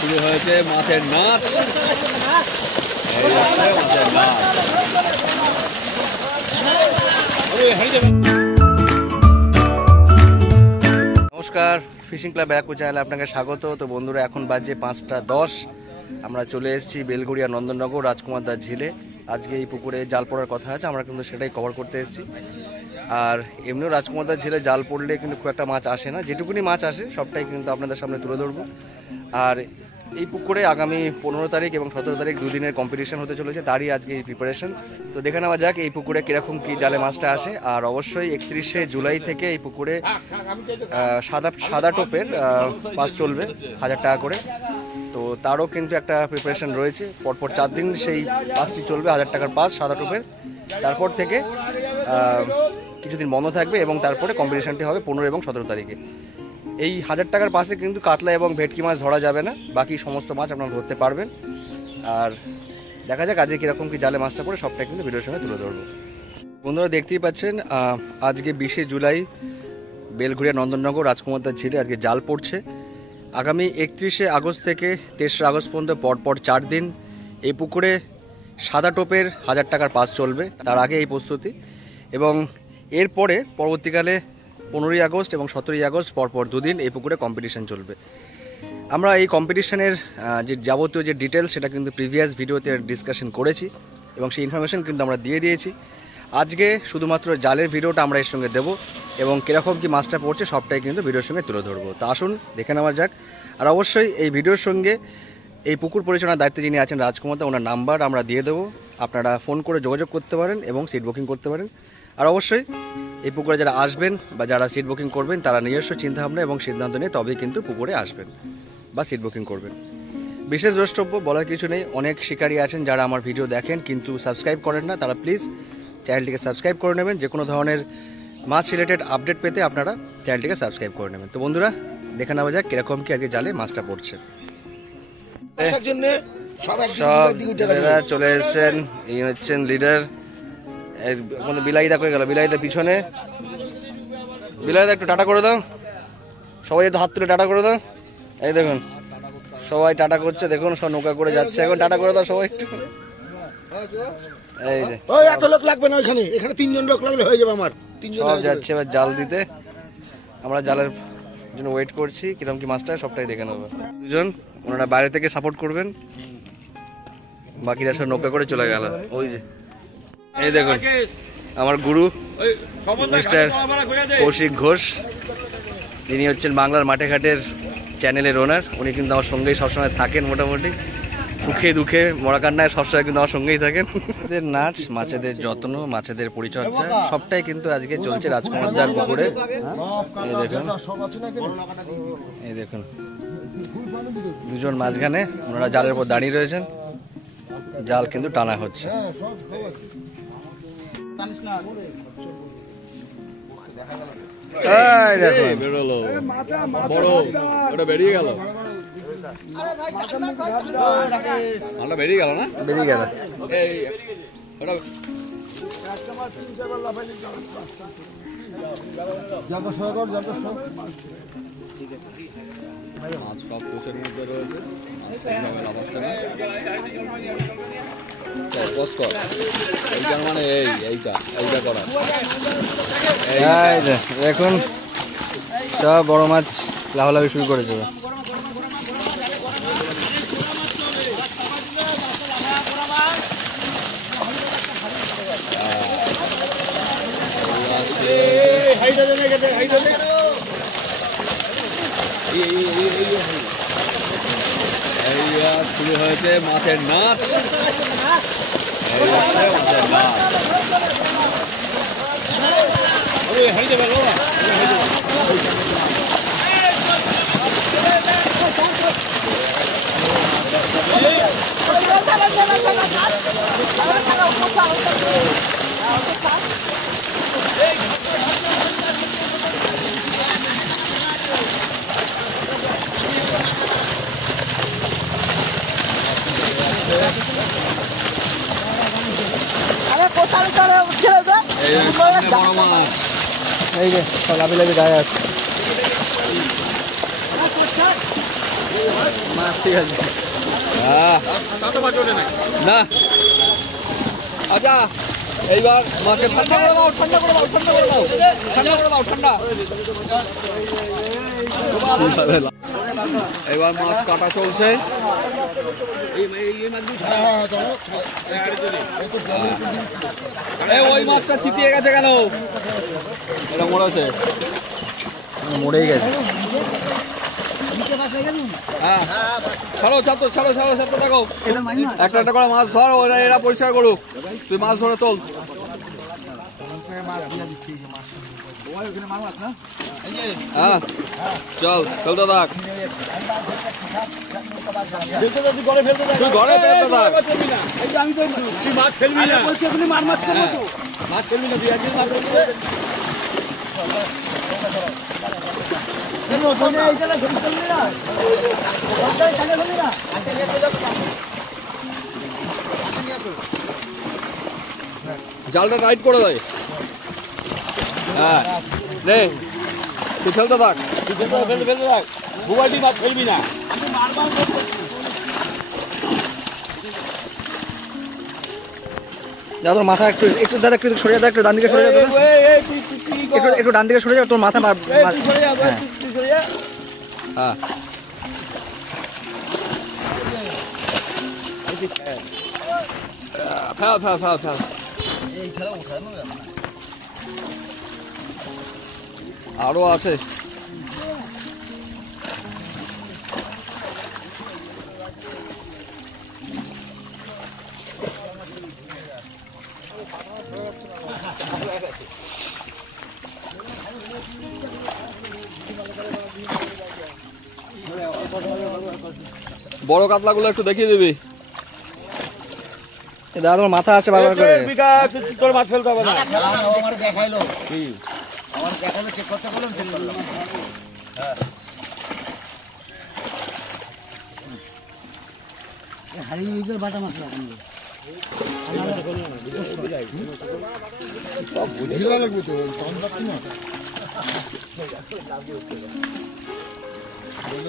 শুরু হয়েছে মাছের নাচ। নমস্কার, ফিশিং ক্লাব ব্যারাকপুর চ্যানেলে আপনাকে স্বাগত। তো বন্ধুরা, এখন বাজে 5টা 10। আমরা চলে এসেছি বেলঘড়িয়া নন্দননগর রাজকুমার দার ঝিলে। আজকে এই পুকুরে জাল পড়ার কথা আছে, আমরা কিন্তু সেটাই কভার করতে এসেছি। আর এমনিও রাজকুমার দার ঝিলে জাল পড়লে কিন্তু খুব একটা মাছ আসে না, যেটুকুনি মাছ আসে সবটাই কিন্তু আপনাদের সামনে তুলে ধরবো। আর এই পুকুরে আগামী 15 তারিখ এবং 17 তারিখ দুদিনের কম্পিটিশন হতে চলেছে, তারই আজকে এই প্রিপারেশন। তো দেখে নেওয়া যাক এই পুকুরে কীরকম কী জালে মাছটা আসে। আর অবশ্যই 31শে জুলাই থেকে এই পুকুরে সাদা টোপের পাস চলবে 1000 টাকা করে। তো তারও কিন্তু একটা প্রিপারেশন রয়েছে, পরপর 4 দিন সেই পাসটি চলবে 1000 টাকার পাস সাদা টোপের। তারপর থেকে কিছুদিন বন্ধ থাকবে এবং তারপরে কম্পিটিশনটি হবে 15 এবং 17 তারিখে। এই 1000 টাকার পাশে কিন্তু কাতলা এবং ভেটকি মাছ ধরা যাবে না, বাকি সমস্ত মাছ আপনারা ধরতে পারবেন। আর দেখা যাক আজকে কীরকম কী জালে মাছটা পড়ে, সবটাই কিন্তু ভিডিওর সঙ্গে তুলে ধরবো। বন্ধুরা দেখতেই পাচ্ছেন, আজকে 20শে জুলাই বেলঘড়িয়া নন্দননগর রাজকুমার দার ঝিলে আজকে জাল পড়ছে। আগামী 31শে আগস্ট থেকে 23শে আগস্ট পর্যন্ত পরপর 4 দিন এই পুকুরে সাদা টোপের 1000 টাকার পাস চলবে, তার আগে এই প্রস্তুতি। এবং এরপরে পরবর্তীকালে 15ই আগস্ট এবং 17ই আগস্ট পরপর 2 দিন এই পুকুরে কম্পিটিশান চলবে। আমরা এই কম্পিটিশানের যে যাবতীয় যে ডিটেলস সেটা কিন্তু প্রিভিয়াস ভিডিওতে ডিসকাশন করেছি এবং সেই ইনফরমেশন কিন্তু আমরা দিয়ে দিয়েছি। আজকে শুধুমাত্র জালের ভিডিওটা আমরা এর সঙ্গে দেবো এবং কীরকম কি মাছটা পড়ছে সবটাই কিন্তু ভিডিওর সঙ্গে তুলে ধরবো। তো আসুন দেখে নেওয়া যাক। আর অবশ্যই এই ভিডিওর সঙ্গে এই পুকুর পরিচালনার দায়িত্বে যিনি আছেন রাজকুমার দা, ওনার নাম্বার আমরা দিয়ে দেবো, আপনারা ফোন করে যোগাযোগ করতে পারেন এবং সিট বুকিং করতে পারেন। আর অবশ্যই এই পুকুরে যারা আসবেন বা যারা সিট বুকিং করবেন তারা নিজস্ব চিন্তাভাবনা এবং সিদ্ধান্ত নিয়ে তবেই কিন্তু পুকুরে আসবেন বা সিট বুকিং করবেন। বিশেষ দ্রষ্টব্য বলার কিছু নেই, অনেক শিকারী আছেন যারা আমার ভিডিও দেখেন কিন্তু সাবস্ক্রাইব করেন না, তারা প্লিজ চ্যানেলটিকে সাবস্ক্রাইব করে নেবেন। যে কোনো ধরনের মাছ রিলেটেড আপডেট পেতে আপনারা চ্যানেলটিকে সাবস্ক্রাইব করে নেবেন। তো বন্ধুরা দেখে নেওয়া যাক কীরকম কি আজকে জালে মাছটা পড়ছে। সব চলে এসেছেন, এই হচ্ছেন লিডার। বিলাইদা কয়ে গেল, বিলাইদা পিছনে। বিলাইদা একটু টাটা করে দাও, সবাই একটু হাত তুলে টাটা করে দাও। এই দেখুন সবাই টাটা করছে, দেখুন সব নৌকা করে যাচ্ছে এখন, টাটা করে দাও সবাই একটু। এই যে এত লোক লাগবে না, এখানে 3 জন লোক লাগলে হয়ে যাবে আমার। 3 জন সব যাচ্ছে এবার জাল দিতে, আমরা জালের জন্য ওয়েট করছি। কিরকম কি মাছটা সবটাই দেখে নেবো। দুজন ওনারা বাইরে থেকে সাপোর্ট করবেন, বাকিরা সব নৌকা করে চলে গেল। ওই যে এই দেখুন আমার গুরু মিস্টার কৌশিক ঘোষ, তিনি হচ্ছেন বাংলার মাঠে ঘাটের চ্যানেলের ওনার। উনি কিন্তু আমার সঙ্গেই সবসময় থাকেন, মোটামুটি সুখে দুঃখে মরাকান্নায় সবসময় কিন্তু আমার সঙ্গেই থাকেন। মাছেদের নাচ, মাছেদের যত্ন, মাছেদের পরিচর্যা সবটাই কিন্তু আজকে চলছে রাজকুমার দার পুকুরে। এই দেখুন, এই দেখুন দুজন মাঝখানে, ওনারা জালের উপর দাঁড়িয়ে রয়েছেন, জাল কিন্তু টানা হচ্ছে। বেরোলো বড়, ওটা বেরিয়ে গেল, বেরিয়ে গেল না, বেরিয়ে গেল। মাছ সব কোচের মধ্যে রয়েছে, মানে এইটা করা। এখন সব বড় মাছ লাফালাফি শুরু করেছে। শুরু হয়েছে মাছের নাচ। বড় মাছ এই যে সব লাভি লাভি গায়ে আছে মাছ, ঠিক আছে না আচ্ছা এইবার মাকে ঠান্ডা করে দাও, ঠান্ডা করে দাও, ঠান্ডা করে দাও, ঠান্ডা করে দাও, ঠান্ডা। এবার মাছ কাটা চলছে। ওই মাছটা চিতিয়ে গেছে কেন? এটা মরেছে, মরেই গেছে। হ্যাঁ ছাড়ো ছাত্র, ছাড়ো ছাড়ো ছাত্র, দেখো একটা একটা করে মাছ ধর, ওরা এরা পরিষ্কার করুক, তুই মাছ ধরে তোল। হ্যাঁ চল ফেলতে থাক, তুই ঘরে ফেলতে থাক। জালটা টাইট করে দেয়। হ্যাঁ রে তুই ফেলতে থাক, ফেলতে থাক, মোবাইলটি মাছ ফেলবি না। যা তোর মাথা একটু একটু দাদা একটু সরে যা, একটু ডান দিকে সরে যা, একটু একটু ডান দিকে সরে যা, তোর মাথা হ্যাঁ ফেল ফেল ফেল ফেল। আরো আছে, বড় কাতলাগুলো একটু দেখিয়ে দিবি। দাদা তোর মাথা আছে বারবার করে, তোর মাছ ফেলতে হবে না। আমার দেখাইলো আমার দেখালো, চেক করতে বললাম, চেক করলাম। হারিয়ে ভিতর বাটা মাছ লাগবে তো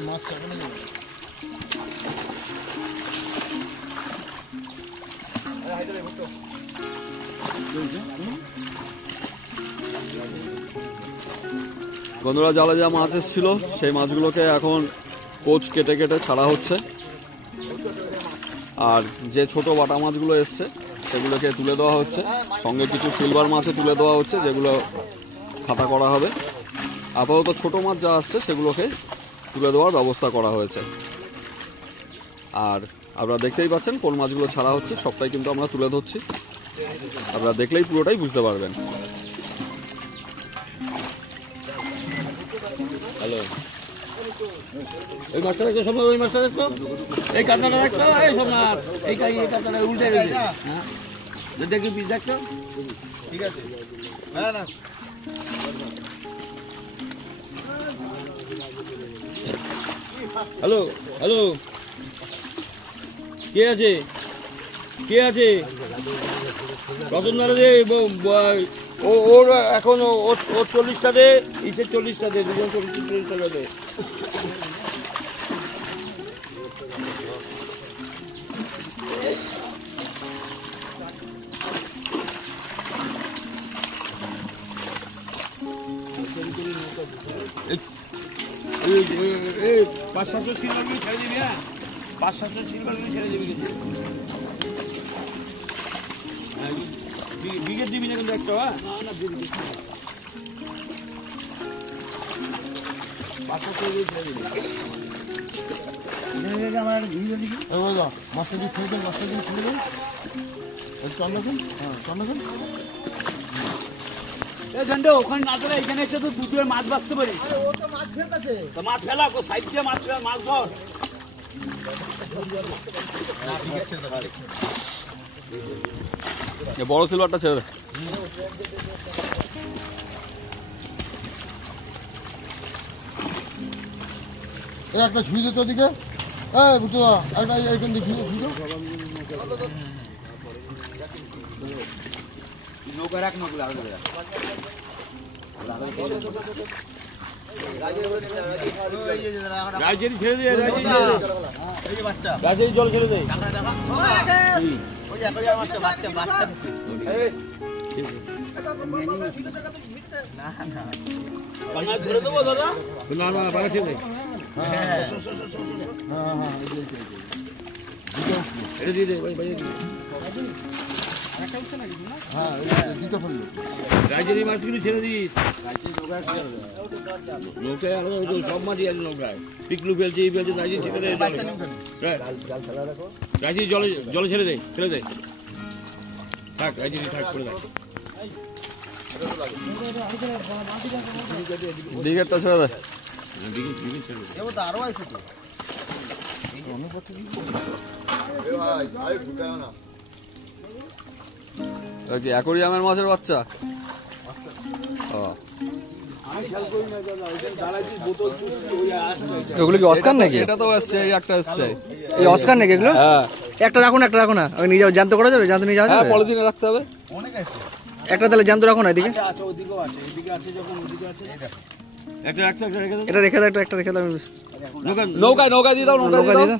মাছ বন্ধুরা, জালে যা মাছ এসেছিল সেই মাছগুলোকে এখন কোচ কেটে কেটে ছাড়া হচ্ছে, আর যে ছোট বাটা মাছগুলো এসছে সেগুলোকে তুলে দেওয়া হচ্ছে, সঙ্গে কিছু সিলভার মাছও তুলে দেওয়া হচ্ছে যেগুলো খাতা করা হবে। আপাতত ছোট মাছ যা আসছে সেগুলোকে তুলে দেওয়ার ব্যবস্থা করা হয়েছে। আর আপনারা দেখতেই পাচ্ছেন কোন মাছগুলো ছাড়া হচ্ছে, সবটাই কিন্তু আমরা তুলে ধরছি, আপনারা দেখলেই পুরোটাই বুঝতে পারবেন। হ্যালো, ওই মাছটা দেখো, ওই মাছটা দেখো, এই কাতলাটা দেখো, এই সোমনাথ, এই কাতলাটা উল্টে গেছে। হ্যাঁ দেখি পিস দেখছো, ঠিক আছে। হ্যাঁ না হ্যালো হ্যালো, কে আছে, কে আছে? রতনদার ওর এখন ওর 40টা দে, ইসের 40টা দে, দুজন 40টা দে। এই 500 সিলভার গুলো ছেড়ে দিবি, হ্যাঁ 500 সিলভার গুলো ছেড়ে দিবি কিন্তু, বিঘের দিবি না কিন্তু একটা। হ্যাঁ না দিবি, 500 ছেড়ে দিবি। আমার ভিডিও দেখি মাছটা দিয়ে ফেলে দেন, মাছটা দিয়ে ফেলে দেন, চন্দ্রখন, হ্যাঁ চন্দ্রখন। ওখানে না চলে এখানে এসে তো দুপুরে মাছ বাঁচতে পারি। ও তো মাছ ফেলতেছে, মাছ ফেলা সাইড দিয়ে মাছ ফেলা, মাছ ধর। বড় সিলভারটা ছেড়ে দে। একটা ঝুড়ি দিত ওদিকে, বুঝতো একটা এইখান দিয়ে ঝুড়ি নৌকা রাখ, নৌকা রাজের ছেড়ে দে, রাজের জল ছেড়ে দে। পাঙা ধরে দেবো দাদা? না না, পাঙা ছেড়ে দে। এটা দিয়ে দে, ভাই ভাই রাজের মাছগুলি ছেড়ে দিস। নৌকায় সব মাছই আছে নৌকায়, পিকলু ফেলছে, এই ফেলছে, রাজি ছেড়ে দে। রাজি জলে জলে ছেড়ে দে, ছেড়ে দে, থাক রাজি থাক, করে দেখ। দিকেরটা ছেড়ে দে। ওই কি অ্যাকোরিয়ামের মাছের বাচ্চা? ও, এগুলো কি অস্কার নাকি? এটা তো এসছে, এই একটা এসছে। এই অস্কার নাকি এগুলো? হ্যাঁ একটা রাখো না, একটা রাখো না, ওই নিয়ে যাও, জ্যান্ত করা যাবে, জ্যান্ত নিয়ে যাওয়া হ্যাঁ, যাবে? পলিথিনে রাখতে হবে। একটা তাহলে জ্যান্ত রাখো না এদিকে, একটা রাখতে একটা রেখে দে। এটা রেখে দাও, একটা রেখে দাও। নৌকায় নৌকায় দিয়ে দাও, নৌকায় নৌকা দিয়ে দিয়ে দাও। দাও।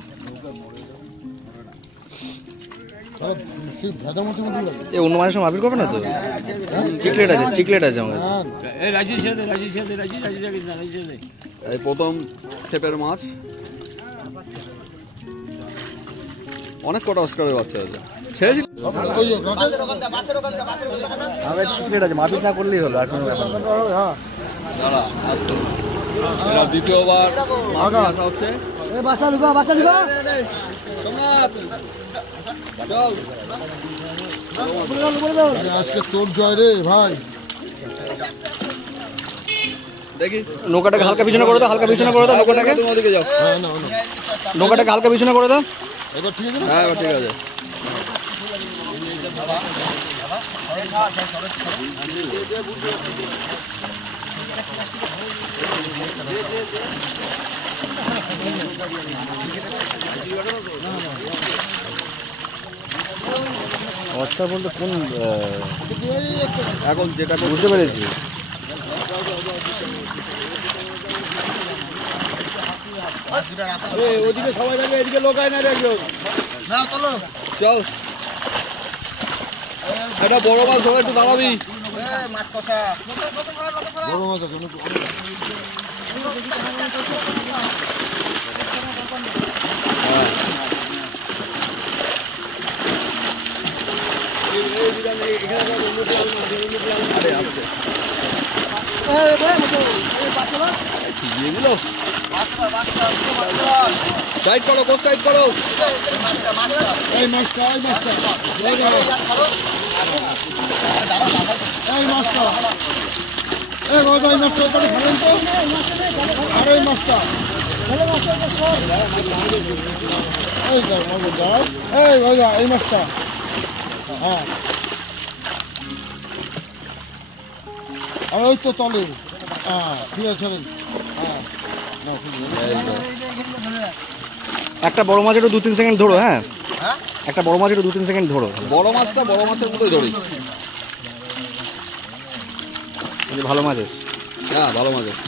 ভেদার মতো মতো লাগে। এ অন্য মানুষের মাপিল করবে না তো? চিকলেট আছে, চিকলেট আছে আমার কাছে। এই রাজি ছেড়ে দে, রাজি ছেড়ে দে, রাজি রাজি রাখিস না, রাজি ছেড়ে দে। এই প্রথম খেপের মাছ। অনেক কটা অস্কারের বাচ্চা আছে। ছেড়েছি ওই যে রাখে। আমার চিকলেট আছে, মাপিল না করলেই হলো, আর কোনো ব্যাপার না। দাঁড়া, আসতে। এটা দ্বিতীয়বার মাছ নিয়ে আসা হচ্ছে। সোমনাথ, চল। আজকে তোর জয় রে ভাই। দেখি নৌকাটাকে হালকা পিছনে করে দাও, হালকা পিছনে করে দাও নৌকাটাকে, তুমি ওদিকে যাও। হ্যাঁ না না, নৌকাটাকে হালকা পিছনে করে দাও। এবার ঠিক আছে না? হ্যাঁ এবার ঠিক আছে। অস্কার বলতে কোন এখন যেটা বুঝতে পেরেছি। ওদিকে সবাই যাবে, এদিকে লোক আয় না রে একজন। চল, এটা বড় মাছ ধরে একটু দাঁড়াবি। বড় মাছ আছে, অনেক- আরে আসছে এগুলো সাইড করো, কোচ সাইড করো। এই মাছটা, এই মাছটা, এই মাছটা, এই মাছটা, এই গজা, এই মাছটা ওখানে ফেলেন তো। আর এই মাছটা, এই যাও, মাছ যাও, এই গজা, এই মাছটা, হ্যাঁ। আর ওই তো তলে, হ্যাঁ ঠিক আছে, ছাড়েন। হ্যাঁ না, ঠিক আছে। একটা বড় মাছ একটু 2-3 সেকেন্ড ধরো, হ্যাঁ একটা বড় মাছ একটু 2-3 সেকেন্ড ধরো। বড় মাছটা বড় মাছের মতোই ধরি। এই যে ভালো মাছ এসছে। হ্যাঁ ভালো মাছ আছে।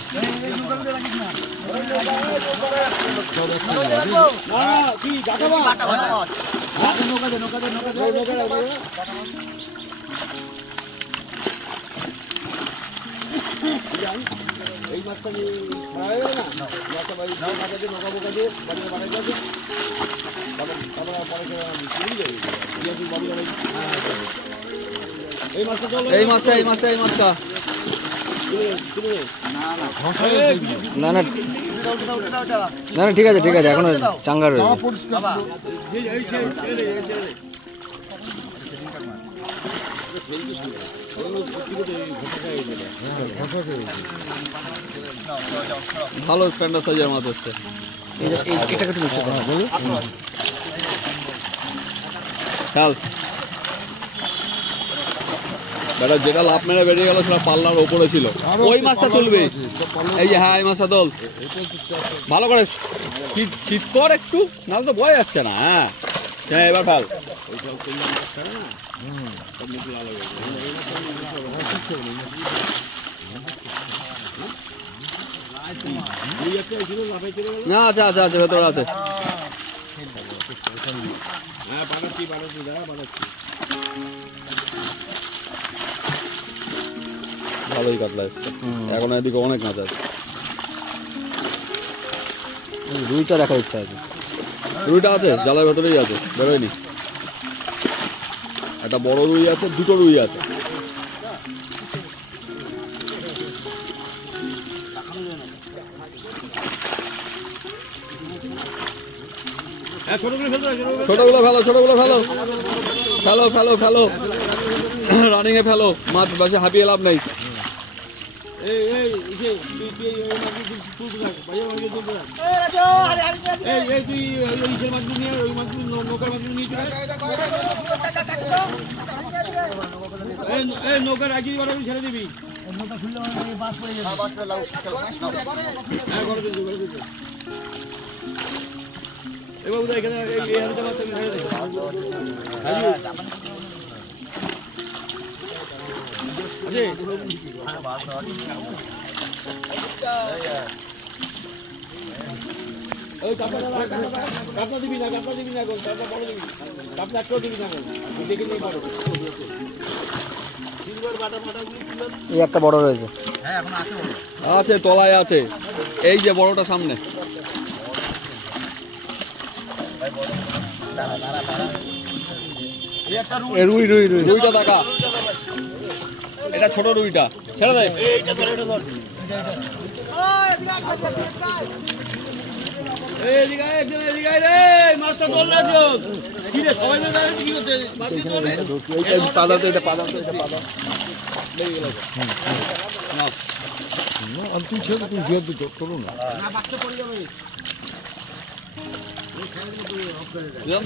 এই মাছটা, এই মাছটা, এই মাছটা। না না না না, ঠিক আছে ঠিক আছে, এখনো চাঙ্গা জামা রয়েছে। পরিষ্কার করো। ভালো স্ট্যান্ডার্ড সাইজের মাছ এসছে। এটাকে একটু মিশিয়ে দাও, বলো। খেয়াল বেটা, যেটা লাভ মেরে বেরিয়ে গেল সেটা পাল্লার ওপরে ছিল। ওই মাছটা তুলবে। এই যে হ্যাঁ, এই মাছটা তোল ভালো করে, শীত কর একটু, নাহলে তো বয়ে যাচ্ছে না। হ্যাঁ হ্যাঁ, এবার ফেল। না আছে আছে আছে ভেতরে আছে। হ্যাঁ বানাচ্ছি দাদা বানাচ্ছি। ভালোই কাতলা এসছে এখন, এদিকে অনেক মাছ আছে। রুইটা দেখার ইচ্ছা আছে। রুইটা আছে জালের ভেতরেই আছে, বেরোয়নি। একটা বড় রুই আছে, দুটো রুই আছে। হ্যাঁ ছোটগুলো ফেলতে হবে, ছোটগুলো ফেলো, ছোটগুলো ফেলো, ফেলো ফেলো ফেলো, রানিং এ ফেলো, মাছ বাসে হাঁপিয়ে লাভ নেই। এই এই ইসে তুই ওই মাছগুলো তুলতে থাক, ভাইয়া মাছগুলো তুলতে থাক। এই তুই ওই ইসের মাছগুলো নিয়ে, ওই মাছগুলো নৌকার মাছগুলো নিয়ে চলে। এই নৌকার আগে ছেড়ে দিবি। হ্যাঁ করে দিবি, করে দিবি। এ বাবু এখানে এই হাতে মাছ ছেড়ে দে। ওই কাপড় দিবি না, কাপড় দিবি না, কাপড় বড় দিবি, কাপড় একটাও দিবি না, দেখে নিয়ে বড় এই একটা বড় রয়েছে। আছে তলায় আছে, এই যে বড়টা সামনে। রুই রুই রুই রুইটা দেখা, এটা ছোট রুইটা, ছেড়ে দে। মাছটা ধর না কি রে, সবাই মিলে কি করতে মাছটা ধরে পাদা তো, এটা পাদা তো, এটা পাদা। আমি তুই ছেড়ে তুই দিয়ে দিত করো না।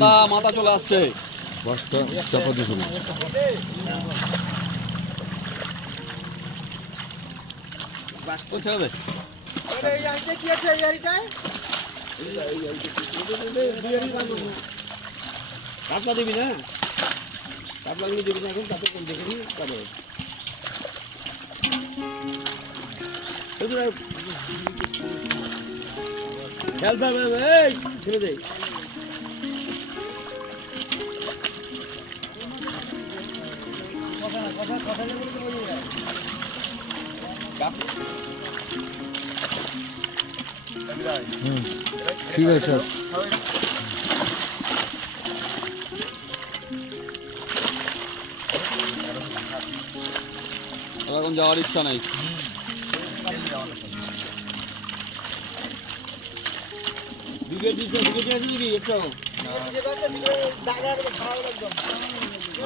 না মাথা চলে আসছে, বাসটা চাপা দিয়ে ফেলো। তো ছেড়ে দে। কাপড় দিবি না, কাপড় দিবি না, এখন কাপড় দেখে নিই তারপরে খেলতে হবে। এই ছেড়ে দে। ঠিক আছে। এখন যাওয়ার ইচ্ছা নাই। দুটো আছে নাকি একটাও?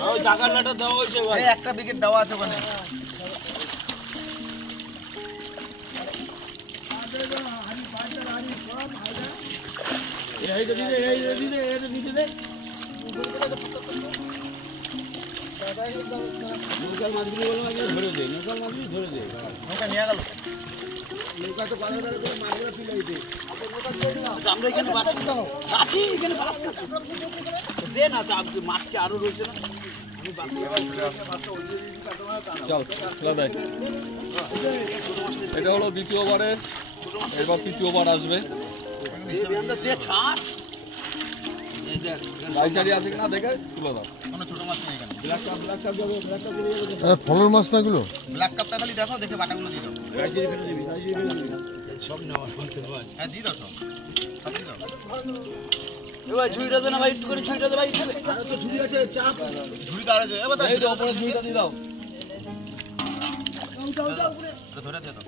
ওই জাগারটা দেওয়া হয়েছে ভাই, একটা উইকেট দেওয়া আছে ওখানে। এইটা দিদে, এইটা দিদে, এটা নিচে দে। নৌকার মাছগুলি বলো আগে ধরে দে, নৌকার মাছগুলি ধরে দে। নৌকা নিয়ে গেল। নৌকা তো বাধা ধরে মাছগুলো তুলে দিতে। আমরা এখানে বাঁচি এখানে দে না, মাছকে আরো রয়েছে না। চল ছেড়ে দে। এটা হলো দ্বিতীয়বারের, এবার তৃতীয়বার আসবে। বাইচারি আছে কিনা দেখে তুলে দাও। ছোট মাছ নেই এখানে। ব্ল্যাক কাপ যাবে, ব্ল্যাক কাপ চলে যাবে। ফলের মাছ না এগুলো? ব্ল্যাক কাপটা খালি দেখো, দেখে বাটাগুলো দিয়ে দাও। রাইজিরি ফেলে দিবি, রাইজিরি ফেলে দিবি। সব নেওয়া বলতে ভাই। হ্যাঁ দিয়ে দাও, সব দিয়ে দাও। এ ভাই ঝুড়িটা দে না ভাই, একটু করে ঝুড়িটা দে ভাই। আরে তো ঝুড়ি আছে, চাপ ঝুড়ি কারে যে এবার এই উপরে ঝুড়িটা দিয়ে দাও। ধরে দে দাও।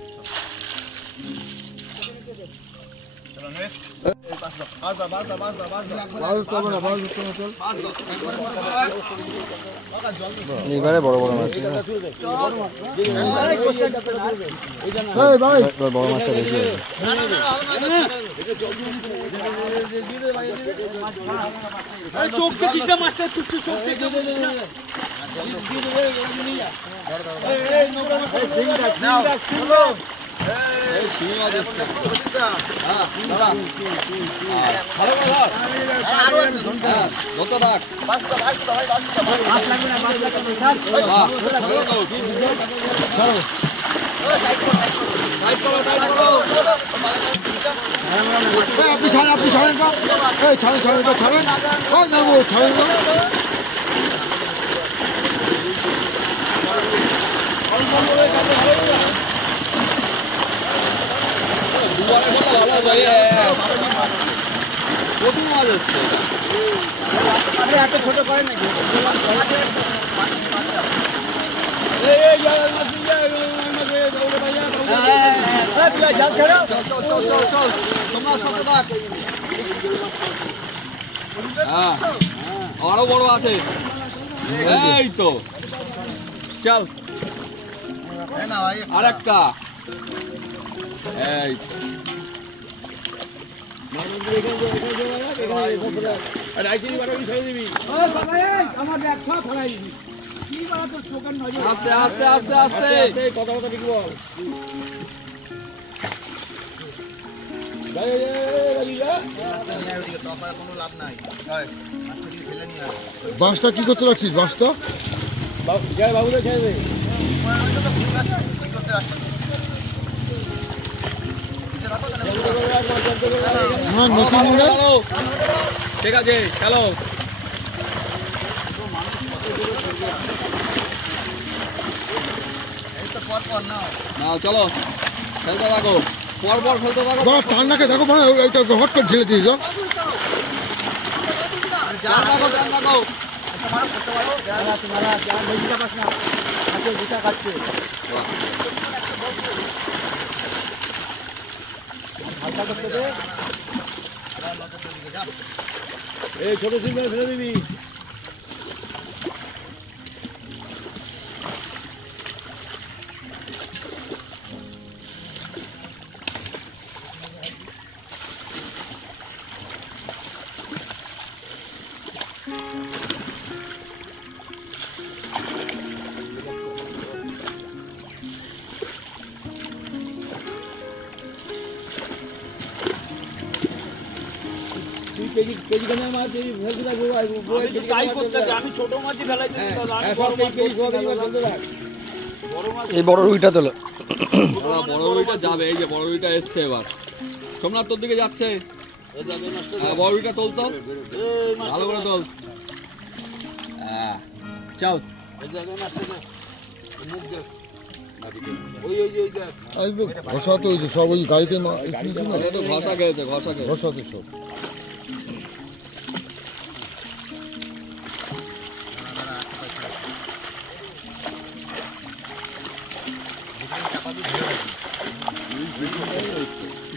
চলো নেক্সট। এবারে বড় বড় মাছ, বড় মাছটা বেশি আছে। চোখকে চিন্তা মাছটা চুপটি চোখকে এই শিঙি মাছ এসছে। হ্যাঁ দাদা, ভালো করে ধর। হ্যাঁ ধরতে থাক। বাহ, ভালো তো। টাইট করো, টাইট করো। আপনি ছাড়েন না এই ছাড়েন যাবো ছাড়েন না প্রচুর মাছ হচ্ছে। এত ছোট করেন নাকি? জাল ছেড়ো। চল তোমরা সাথে থাক। হ্যাঁ আরো বড় আছে, এই তো চল আরেকটা, এই আস্তে আস্তে আস্তে আস্তে কথা কথা ঠিক বল। বাসটা কি করতে রাখছিস বাসটা বাবুদের ছেড়ে দে। হ্যাঁ নতুন মনে ঠিক আছে চলো। না চলো খেলতে থাকো, পর পর খেলতে থাকো। বাবা ঠান্ডাকে দেখো মানে এইটা হট করে ঢেলে দিয়েছ চান থাকো চান থাকো। এই ছোট সিঙ্গেল ফেলে দিবি। এই বড় রুইটা তোলো। বড় রুইটা যাবে, এই যে বড় রুইটা এসছে এবার। সোমনাথ তোর দিকে যাচ্ছে, বড় রুইটা তোল তো ভালো করে তোল। হ্যাঁ চল ঘষা তো হয়েছে সব ওই গাড়িতে ঘষা খেয়েছে, ঘষা খেয়েছে। ঘষাতে সব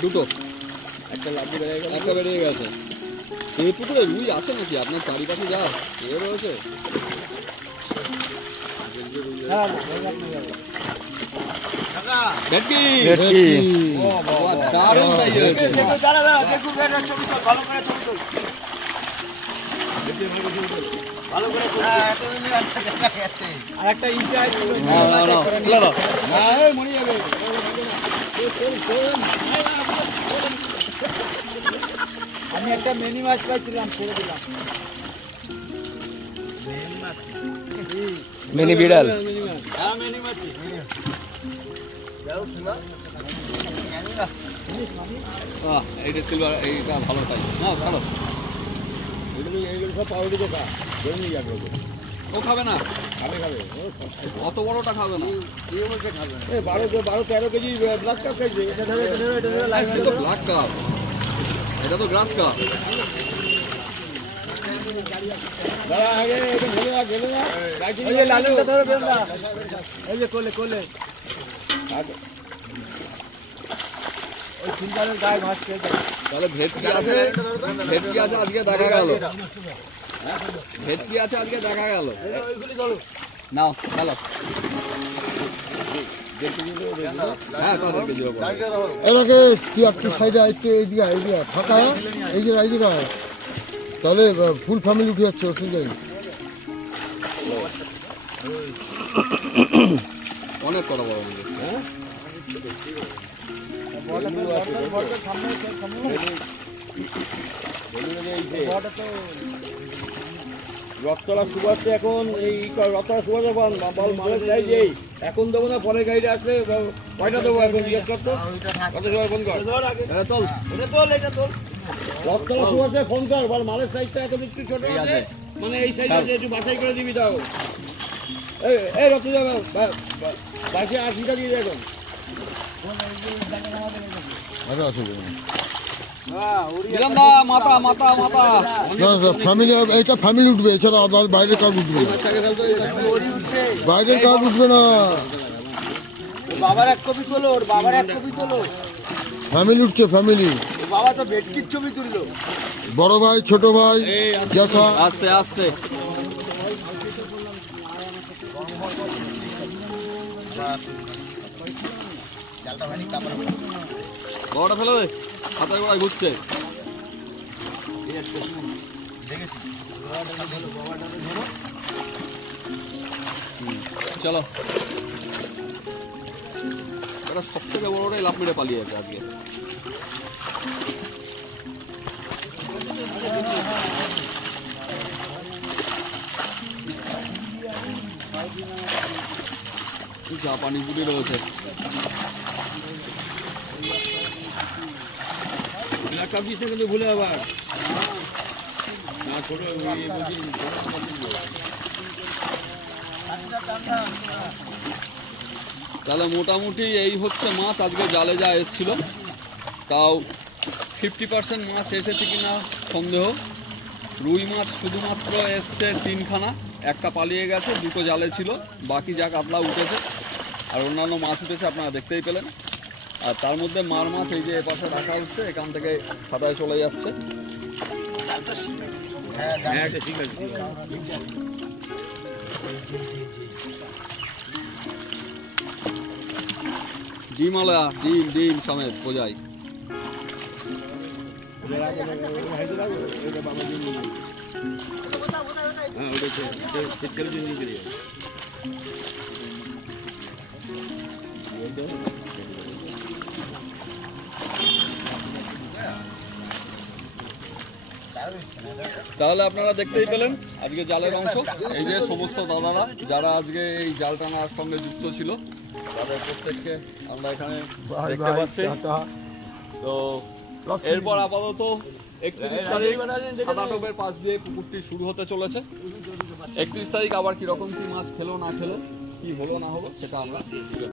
দুটো একটা বেরিয়ে গেছে। এই পুকুরে রুই আছে নাকি আপনার চারিপাশে? যা এ রয়েছে ভেটকি, দারুণ সাইজ হয়েছে। আমি একটা মিনি মাছ পাইছিলাম, ছেড়ে দিলাম। মিনি বিড়াল। এইটা সিলভার, এইটা ভালো সাইজ। না ছাড়ো, এইগুলো সব পাউরুটি খা, ধরে নিয়ে যাবে। ও খাবে না, খাবে অত বড়টা খাবে না। 12-13 কেজি ব্লাড কাপ খাইছে। এটা ধরে এটা তো ব্ল্যাক কাপ, এটা তো গ্রাস কাপ। তাহলে ভেটকি আছে, ভেটকি আছে আজকে দেখা গেল, ভেটকি আছে আজকে দেখা গেল। নাও চলো, হ্যাঁ তাদেরকে দিব। এটাকে কি একটু সাইডে এইদিকে ফাঁকা এই জায়গায় তাহলে ফুল ফ্যামিলি উঠে যাচ্ছে অসুবিধা নেই। অনেক করা বড় মন্দির। হ্যাঁ রথতলা সুভাষে এখন এই রথতলা সুভাষে বল মালের চাই এই এখন দেবো না, পরে গাড়িটা আসলে কয়টা দেবো এখন জিজ্ঞেস করতো কত সময় ফোন কর চল রথতলা সুভাষে ফোন কর বল মালের সাইজটা এখন একটু ছোট আছে, মানে এই সাইজ আছে একটু বাছাই করে দিবি তাও। এই রথ যাবে বাসে 80টা দিয়ে দে এখন। আরে অসুবিধা নেই। দিলাম না মাথা মাথা মাথা না না ফ্যামিলি, এইটা ফ্যামিলি উঠবে, এছাড়া আদার বাইরের কার উঠবে না, বাইরের কার উঠবে না, বাবার এক কপি তোলো, ওর বাবার এক কপি তোলো। ফ্যামিলি উঠছে ফ্যামিলি, বাবা তো ভেটকির ছবি তুললো। বড় ভাই ছোট ভাই জ্যাঠা। আস্তে আস্তে বড়টা ফেলে দে, হাতের গোড়ায় ঘুরছে। চলো, এটা সব থেকে বড়টাই লাভ মেরে পালিয়ে আছে আজকে। জাপানি পুরি রয়েছে। একটা পিস কিন্তু ভুলে আবার না ছোট তাহলে মোটামুটি এই হচ্ছে মাছ আজকে জালে যা এসেছিল, তাও 50% মাছ এসেছে কিনা সন্দেহ। রুই মাছ শুধুমাত্র এসছে 3খানা, একটা পালিয়ে গেছে, 2টো জালে ছিল, বাকি যা কাতলা উঠেছে আর অন্যান্য মাছ উঠেছে আপনারা দেখতেই পেলেন। আর তার মধ্যে মার মাছ এই যে এপাশে রাখা হচ্ছে, এখান থেকে খাতায় চলে যাচ্ছে। হ্যাঁ ঠিক আছে। ডিম আলা, ডিম ডিম সমেত বোঝাই। হ্যাঁ ওটা শীতকালের জন্য নিয়ে গেলে তাহলে আপনারা দেখতেই পেলেন আজকে জালের অংশ। এই যে সমস্ত দাদারা যারা আজকে এই জাল টানার সঙ্গে যুক্ত ছিল, তাদের প্রত্যেককে আমরা এখানে দেখতে পাচ্ছি। তো এরপর আপাতত 31 তারিখ সাদাটোপের পাশ দিয়ে পুকুরটি শুরু হতে চলেছে। 31 তারিখ আবার কিরকম কি মাছ খেলো না খেলো, কি হলো না হলো, সেটা আমরা